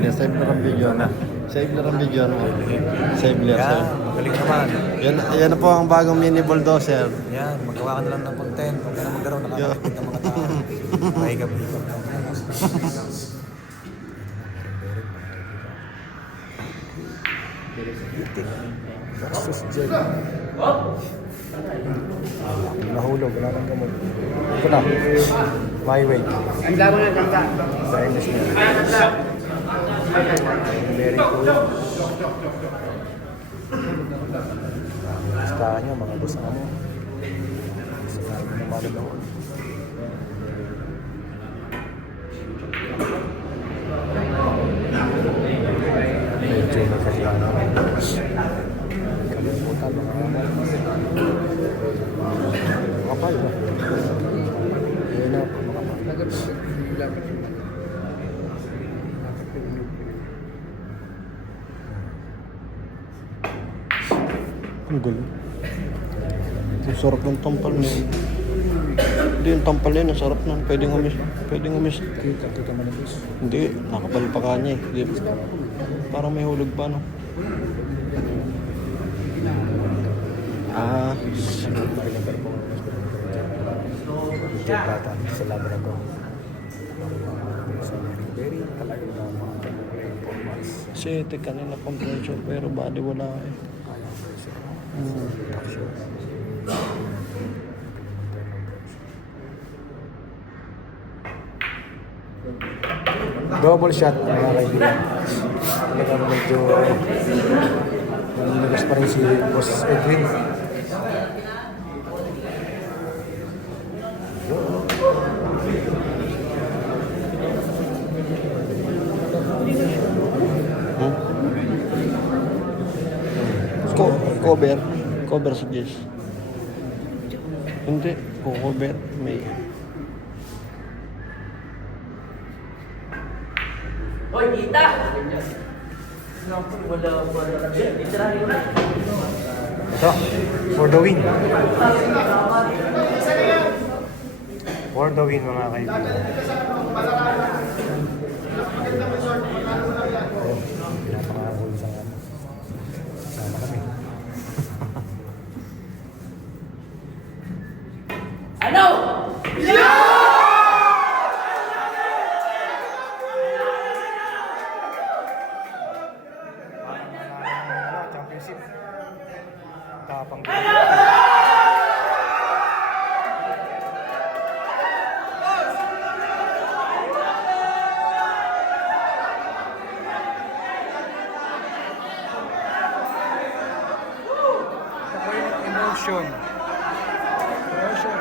niya. Save lang ang video na. Save lang ang video na. Save lang. Yan, magaling naman. Yan na po ang bagong mini bulldozer. Yan, magawa ka na lang ng content. Huwag ka na magkaroon, nakakapit ng mga tao. Mahigap-higap lang. Versus Jen. Nahulog, wala nang gamot. Ito na. My way. Sa English na. Very cool. Listahan nyo, mga boss mo. Sinabi mo naman doon. Medyo nakakilala. Kalimutan mo naman. Kapal ba? Yan na po makapal. Ang gulo. Ang sarap ng tampal niya. Hindi yung tampal yan, ang sarap nun. Pwedeng umis. Pwedeng umis. Kita mo na boss. Hindi, nakapal pa ka niya eh. Parang may hulog pa, no? Ah. Ito bata sa Labrador. Very talaga na mga performance. Kasi kanina compression pero body wala eh. Double shot mga kaibigan. Talagang medyo nanilas pa rin si Boss Edwin. Cover si Jess. Hindi, cover may. Hoy, kita! Ito, for the win. For the win mga kaibigan. Pinapakakul sa ano. Sama kami. Ano? Championship. Tapang emotion. Emotion.